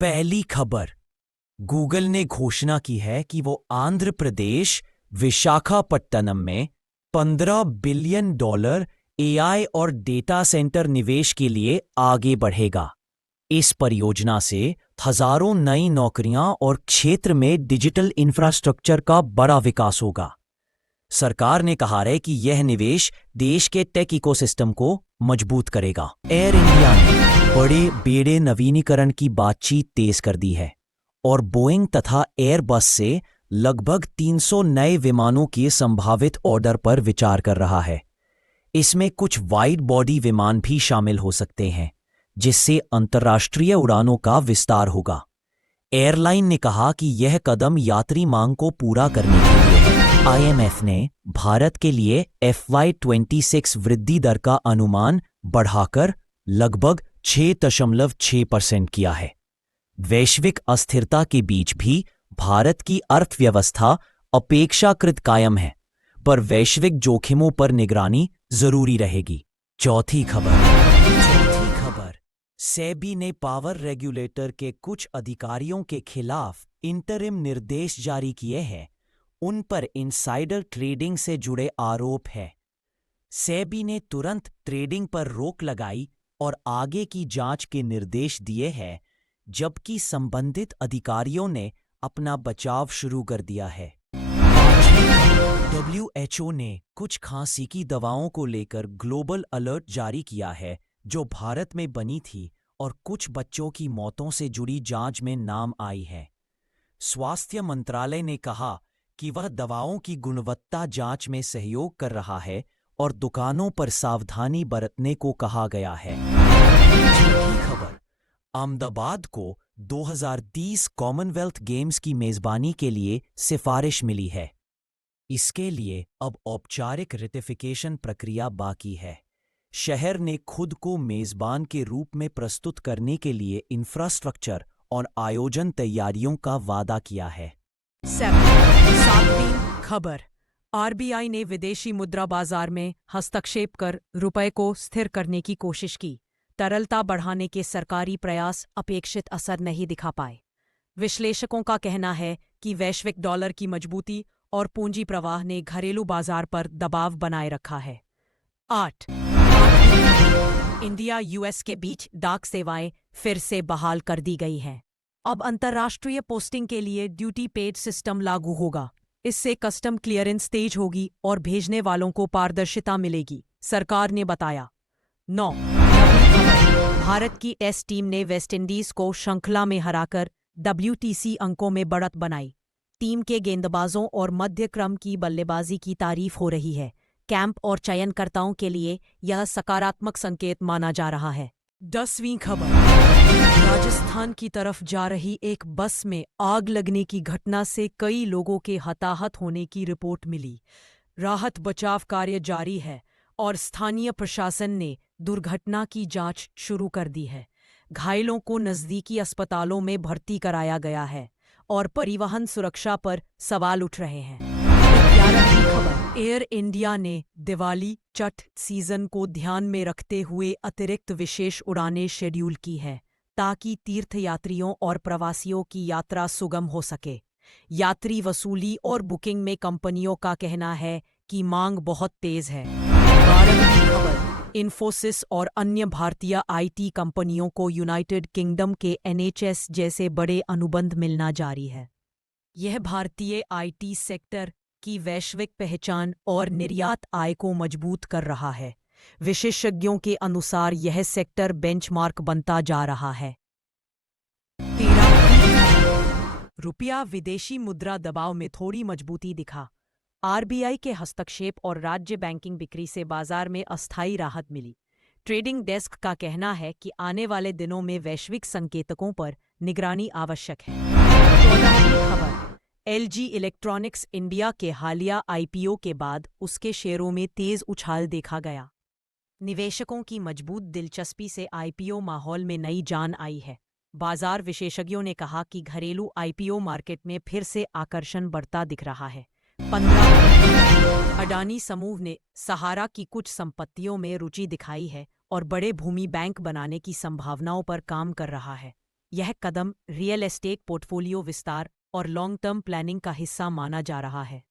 पहली खबर। गूगल ने घोषणा की है कि वो आंध्र प्रदेश विशाखापट्टनम में $15 बिलियन एआई और डेटा सेंटर निवेश के लिए आगे बढ़ेगा। इस परियोजना से हजारों नई नौकरियां और क्षेत्र में डिजिटल इंफ्रास्ट्रक्चर का बड़ा विकास होगा। सरकार ने कहा है कि यह निवेश देश के टेक इकोसिस्टम को मजबूत करेगा। एयर इंडिया ने बड़े बेड़े नवीनीकरण की बातचीत तेज कर दी है और बोइंग तथा एयरबस से लगभग 300 नए विमानों के संभावित ऑर्डर पर विचार कर रहा है। इसमें कुछ वाइड बॉडी विमान भी शामिल हो सकते हैं, जिससे अंतर्राष्ट्रीय उड़ानों का विस्तार होगा। एयरलाइन ने कहा कि यह कदम यात्री मांग को पूरा करने के लिए है। आईएमएफ ने भारत के लिए FY26 वृद्धि दर का अनुमान बढ़ाकर लगभग 6.6% किया है। वैश्विक अस्थिरता के बीच भी भारत की अर्थव्यवस्था अपेक्षाकृत कायम है, पर वैश्विक जोखिमों पर निगरानी जरूरी रहेगी। चौथी खबर। सेबी ने पावर रेगुलेटर के कुछ अधिकारियों के खिलाफ इंटरिम निर्देश जारी किए हैं। उन पर इनसाइडर ट्रेडिंग से जुड़े आरोप है। सेबी ने तुरंत ट्रेडिंग पर रोक लगाई और आगे की जांच के निर्देश दिए हैं, जबकि संबंधित अधिकारियों ने अपना बचाव शुरू कर दिया है। WHO ने कुछ खांसी की दवाओं को लेकर ग्लोबल अलर्ट जारी किया है, जो भारत में बनी थी और कुछ बच्चों की मौतों से जुड़ी जांच में नाम आई है। स्वास्थ्य मंत्रालय ने कहा कि वह दवाओं की गुणवत्ता जांच में सहयोग कर रहा है और दुकानों पर सावधानी बरतने को कहा गया है। छठी खबर। अहमदाबाद को 2030 कॉमनवेल्थ गेम्स की मेजबानी के लिए सिफारिश मिली है। इसके लिए अब औपचारिक रेटिफिकेशन प्रक्रिया बाकी है। शहर ने खुद को मेजबान के रूप में प्रस्तुत करने के लिए इंफ्रास्ट्रक्चर और आयोजन तैयारियों का वादा किया है। सातवीं खबर। आरबीआई ने विदेशी मुद्रा बाजार में हस्तक्षेप कर रुपए को स्थिर करने की कोशिश की। तरलता बढ़ाने के सरकारी प्रयास अपेक्षित असर नहीं दिखा पाए। विश्लेषकों का कहना है कि वैश्विक डॉलर की मजबूती और पूंजी प्रवाह ने घरेलू बाजार पर दबाव बनाए रखा है। 8 इंडिया यूएस के बीच डाक सेवाएं फिर से बहाल कर दी गई हैं। अब अंतर्राष्ट्रीय पोस्टिंग के लिए ड्यूटी पेड सिस्टम लागू होगा। इससे कस्टम क्लियरेंस तेज होगी और भेजने वालों को पारदर्शिता मिलेगी, सरकार ने बताया। 9 भारत की टेस्ट टीम ने वेस्टइंडीज को श्रृंखला में हराकर WTC अंकों में बढ़त बनाई। टीम के गेंदबाजों और मध्य क्रम की बल्लेबाजी की तारीफ हो रही है। कैंप और चयनकर्ताओं के लिए यह सकारात्मक संकेत माना जा रहा है। 10वीं खबर। राजस्थान की तरफ जा रही एक बस में आग लगने की घटना से कई लोगों के हताहत होने की रिपोर्ट मिली। राहत बचाव कार्य जारी है और स्थानीय प्रशासन ने दुर्घटना की जांच शुरू कर दी है। घायलों को नजदीकी अस्पतालों में भर्ती कराया गया है और परिवहन सुरक्षा पर सवाल उठ रहे हैं। 11वीं खबर। एयर इंडिया ने दिवाली छठ सीजन को ध्यान में रखते हुए अतिरिक्त विशेष उड़ानें शेड्यूल की है, ताकि तीर्थयात्रियों और प्रवासियों की यात्रा सुगम हो सके। यात्री वसूली और बुकिंग में कंपनियों का कहना है कि मांग बहुत तेज है। 12वीं खबर। इन्फोसिस और अन्य भारतीय IT कंपनियों को यूनाइटेड किंगडम के NHS जैसे बड़े अनुबंध मिलना जारी है। यह भारतीय IT सेक्टर की वैश्विक पहचान और निर्यात आय को मजबूत कर रहा है। विशेषज्ञों के अनुसार यह सेक्टर बेंचमार्क बनता जा रहा है। 13 रुपया विदेशी मुद्रा दबाव में थोड़ी मजबूती दिखा। आरबीआई के हस्तक्षेप और राज्य बैंकिंग बिक्री से बाजार में अस्थायी राहत मिली। ट्रेडिंग डेस्क का कहना है कि आने वाले दिनों में वैश्विक संकेतकों पर निगरानी आवश्यक है। 14वीं खबर। LG इलेक्ट्रॉनिक्स इंडिया के हालिया IPO के बाद उसके शेयरों में तेज उछाल देखा गया। निवेशकों की मजबूत दिलचस्पी से IPO माहौल में नई जान आई है। बाजार विशेषज्ञों ने कहा कि घरेलू IPO मार्केट में फिर से आकर्षण बढ़ता दिख रहा है। 15 अडानी समूह ने सहारा की कुछ संपत्तियों में रुचि दिखाई है और बड़े भूमि बैंक बनाने की संभावनाओं पर काम कर रहा है। यह कदम रियल एस्टेट पोर्टफोलियो विस्तार और लॉन्ग टर्म प्लानिंग का हिस्सा माना जा रहा है।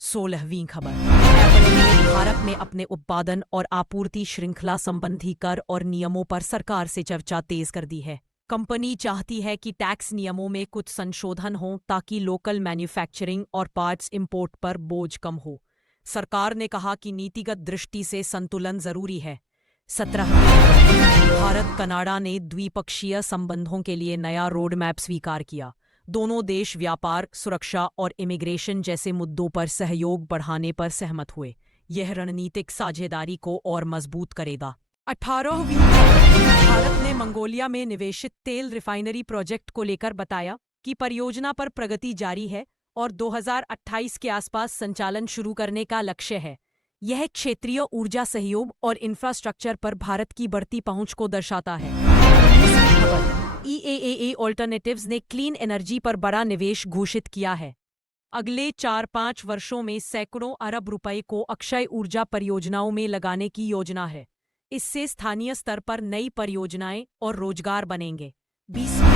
16वीं खबर, एप्पल ने भारत में अपने उत्पादन और आपूर्ति श्रृंखला संबंधी कर और नियमों पर सरकार से चर्चा तेज कर दी है। कंपनी चाहती है कि टैक्स नियमों में कुछ संशोधन हों ताकि लोकल मैन्युफैक्चरिंग और पार्ट्स इंपोर्ट पर बोझ कम हो। सरकार ने कहा कि नीतिगत दृष्टि से संतुलन जरूरी है। 17वीं, भारत कनाडा ने द्विपक्षीय संबंधों के लिए नया रोड मैप स्वीकार किया। दोनों देश व्यापार, सुरक्षा और इमिग्रेशन जैसे मुद्दों पर सहयोग बढ़ाने पर सहमत हुए। यह रणनीतिक साझेदारी को और मजबूत करेगा। 18वीं, भारत ने मंगोलिया में निवेशित तेल रिफाइनरी प्रोजेक्ट को लेकर बताया कि परियोजना पर प्रगति जारी है और 2028 के आसपास संचालन शुरू करने का लक्ष्य है। यह क्षेत्रीय ऊर्जा सहयोग और इंफ्रास्ट्रक्चर पर भारत की बढ़ती पहुंच को दर्शाता है। EAA ऑल्टरनेटिव्स ने क्लीन एनर्जी पर बड़ा निवेश घोषित किया है। अगले 4-5 वर्षों में सैकड़ों अरब रुपए को अक्षय ऊर्जा परियोजनाओं में लगाने की योजना है। इससे स्थानीय स्तर पर नई परियोजनाएं और रोजगार बनेंगे। 20वीं,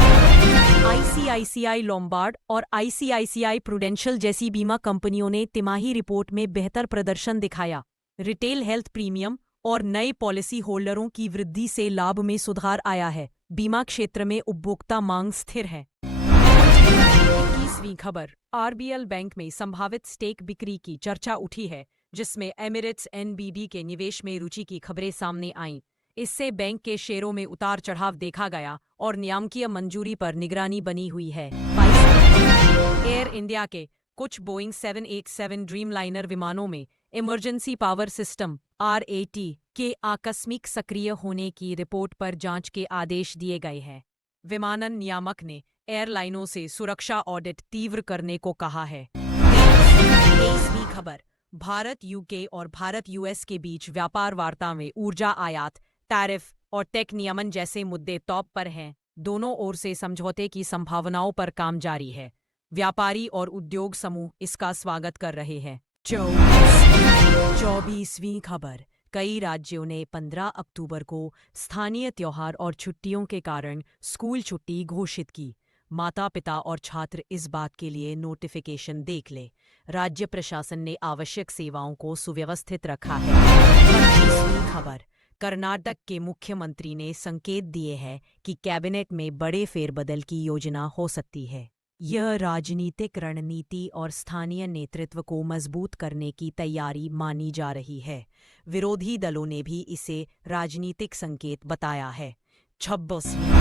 ICICI लोम्बार्ड और ICICI प्रूडेंशियल जैसी बीमा कंपनियों ने तिमाही रिपोर्ट में बेहतर प्रदर्शन दिखाया। रिटेल हेल्थ प्रीमियम और नए पॉलिसी होल्डरों की वृद्धि से लाभ में सुधार आया है। बीमा क्षेत्र में उपभोक्ता मांग स्थिर है। 21वीं खबर, RBL बैंक में संभावित स्टेक बिक्री की चर्चा उठी है, जिसमें एमिरेट्स NBD के निवेश में रुचि की खबरें सामने आईं। इससे बैंक के शेयरों में उतार चढ़ाव देखा गया और नियामकीय मंजूरी पर निगरानी बनी हुई है। 22, एयर इंडिया के कुछ बोइंग 787 ड्रीमलाइनर विमानों में इमरजेंसी पावर सिस्टम RAT के आकस्मिक सक्रिय होने की रिपोर्ट पर जांच के आदेश दिए गए हैं। विमानन नियामक ने एयरलाइनों से सुरक्षा ऑडिट तीव्र करने को कहा है। 23वीं खबर, भारत UK और भारत US के बीच व्यापार वार्ता में ऊर्जा आयात, टैरिफ और टेक नियमन जैसे मुद्दे टॉप पर हैं। दोनों ओर से समझौते की संभावनाओं पर काम जारी है। व्यापारी और उद्योग समूह इसका स्वागत कर रहे हैं। 24वीं खबर, कई राज्यों ने 15 अक्टूबर को स्थानीय त्योहार और छुट्टियों के कारण स्कूल छुट्टी घोषित की। माता पिता और छात्र इस बात के लिए नोटिफिकेशन देख लें। राज्य प्रशासन ने आवश्यक सेवाओं को सुव्यवस्थित रखा है। 25वीं खबर, कर्नाटक के मुख्यमंत्री ने संकेत दिए हैं कि कैबिनेट में बड़े फेरबदल की योजना हो सकती है। यह राजनीतिक रणनीति और स्थानीय नेतृत्व को मजबूत करने की तैयारी मानी जा रही है। विरोधी दलों ने भी इसे राजनीतिक संकेत बताया है। 26वीं,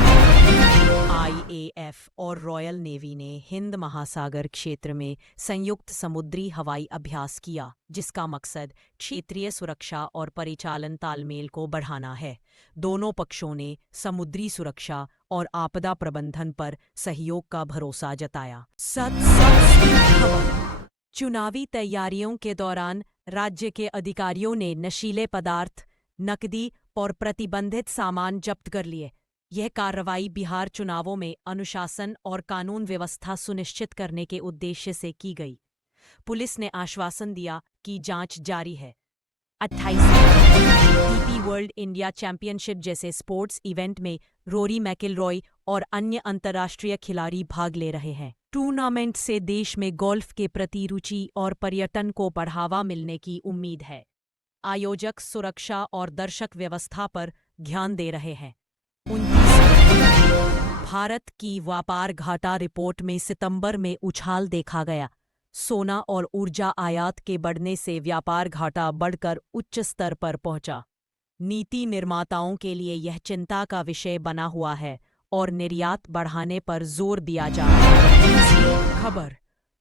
IAF और रॉयल नेवी ने हिंद महासागर क्षेत्र में संयुक्त समुद्री हवाई अभ्यास किया, जिसका मकसद क्षेत्रीय सुरक्षा और परिचालन तालमेल को बढ़ाना है। दोनों पक्षों ने समुद्री सुरक्षा और आपदा प्रबंधन पर सहयोग का भरोसा जताया। 27वीं खबर, चुनावी तैयारियों के दौरान राज्य के अधिकारियों ने नशीले पदार्थ, नकदी और प्रतिबंधित सामान जब्त कर लिए। यह कार्रवाई बिहार चुनावों में अनुशासन और कानून व्यवस्था सुनिश्चित करने के उद्देश्य से की गई। पुलिस ने आश्वासन दिया कि जांच जारी है। 28वीं, DP वर्ल्ड इंडिया चैंपियनशिप जैसे स्पोर्ट्स इवेंट में रोरी मैकिलरॉय और अन्य अंतर्राष्ट्रीय खिलाड़ी भाग ले रहे हैं। टूर्नामेंट से देश में गोल्फ के प्रति रुचि और पर्यटन को बढ़ावा मिलने की उम्मीद है। आयोजक सुरक्षा और दर्शक व्यवस्था पर ध्यान दे रहे हैं। 29वीं, भारत की व्यापार घाटा रिपोर्ट में सितंबर में उछाल देखा गया। सोना और ऊर्जा आयात के बढ़ने से व्यापार घाटा बढ़कर उच्च स्तर पर पहुंचा। नीति निर्माताओं के लिए यह चिंता का विषय बना हुआ है और निर्यात बढ़ाने पर जोर दिया जा रहा है। 30वीं खबर,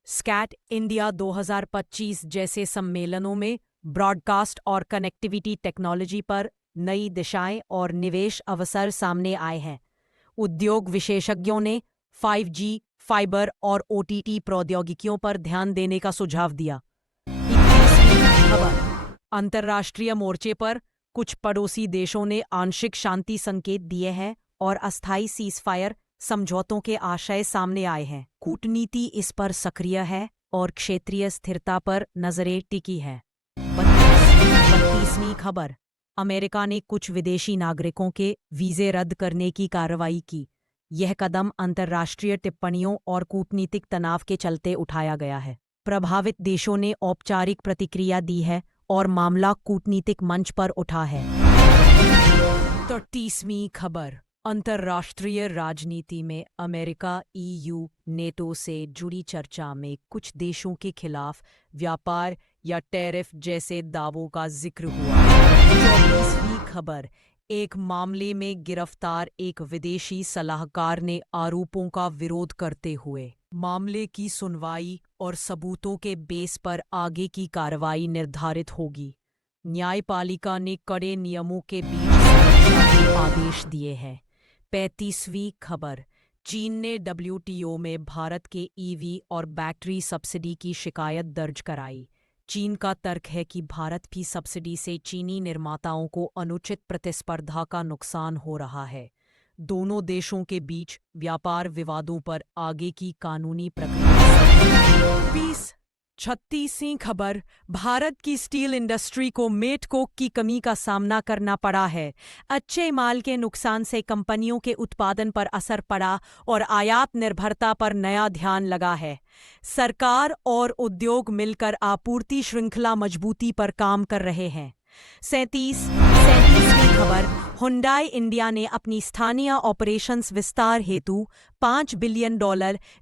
स्कैट इंडिया 2025 जैसे सम्मेलनों में ब्रॉडकास्ट और कनेक्टिविटी टेक्नोलॉजी पर नई दिशाएं और निवेश अवसर सामने आए हैं। उद्योग विशेषज्ञों ने 5G, फाइबर और OTT प्रौद्योगिकियों पर ध्यान देने का सुझाव दिया। 21वीं खबर, अंतर्राष्ट्रीय मोर्चे पर कुछ पड़ोसी देशों ने आंशिक शांति संकेत दिए हैं और अस्थायी सीजफायर समझौतों के आशय सामने आए हैं। कूटनीति इस पर सक्रिय है और क्षेत्रीय स्थिरता पर नजरें टिकी हैं। 32वीं खबर, अमेरिका ने कुछ विदेशी नागरिकों के वीजे रद्द करने की कार्रवाई की। यह कदम अंतर्राष्ट्रीय टिप्पणियों और कूटनीतिक तनाव के चलते उठाया गया है। प्रभावित देशों ने औपचारिक प्रतिक्रिया दी है और मामला कूटनीतिक मंच पर उठा है। 30वीं खबर। अंतर्राष्ट्रीय राजनीति में अमेरिका EU नेटो से जुड़ी चर्चा में कुछ देशों के खिलाफ व्यापार या टैरिफ जैसे दावों का जिक्र हुआ। 24वीं खबर। एक मामले में गिरफ्तार एक विदेशी सलाहकार ने आरोपों का विरोध करते हुए मामले की सुनवाई और सबूतों के बेस पर आगे की कार्रवाई निर्धारित होगी। न्यायपालिका ने कड़े नियमों के बीच समीक्षा के आदेश दिए हैं। 35वीं खबर। चीन ने WTO में भारत के EV और बैटरी सब्सिडी की शिकायत दर्ज कराई। चीन का तर्क है कि भारत की सब्सिडी से चीनी निर्माताओं को अनुचित प्रतिस्पर्धा का नुकसान हो रहा है। दोनों देशों के बीच व्यापार विवादों पर आगे की कानूनी प्रक्रिया। 36वीं खबर। भारत की स्टील इंडस्ट्री को मेट कोक की कमी का सामना करना पड़ा है। अच्छे माल के नुकसान से कंपनियों के उत्पादन पर असर पड़ा और आयात निर्भरता पर नया ध्यान लगा है। सरकार और उद्योग मिलकर आपूर्ति श्रृंखला मजबूती पर काम कर रहे हैं। 37वीं खबर। हुंडई इंडिया ने अपनी स्थानीय ऑपरेशंस विस्तार हेतु $5 बिलियन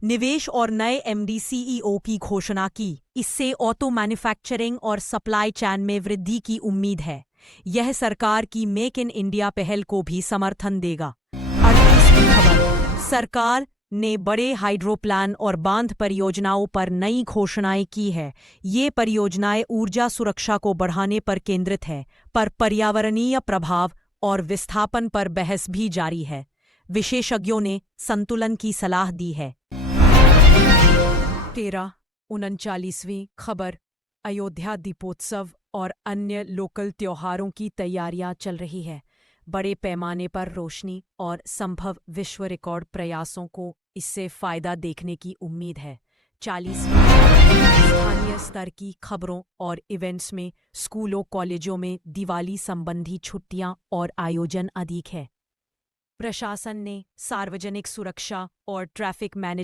निवेश और नए MD CEO की घोषणा की। इससे ऑटो मैन्युफैक्चरिंग और सप्लाई चेन में वृद्धि की उम्मीद है। यह सरकार की मेक इन इंडिया पहल को भी समर्थन देगा। 38वीं खबर। सरकार ने बड़े हाइड्रो प्लान और बांध परियोजनाओं पर नई घोषणाएं की है। ये परियोजनाएं ऊर्जा सुरक्षा को बढ़ाने पर केंद्रित है, पर पर्यावरणीय प्रभाव और विस्थापन पर बहस भी जारी है। विशेषज्ञों ने संतुलन की सलाह दी है। 39वीं खबर। अयोध्या दीपोत्सव और अन्य लोकल त्योहारों की तैयारियां चल रही है। बड़े पैमाने पर रोशनी और संभव विश्व रिकॉर्ड प्रयासों को इससे फायदा देखने की उम्मीद है। 40वीं स्थानीय स्तर की खबरों और इवेंट्स में स्कूलों कॉलेजों में दिवाली संबंधी छुट्टियां और आयोजन अधिक है। प्रशासन ने सार्वजनिक सुरक्षा और ट्रैफिक मैनेजमेंट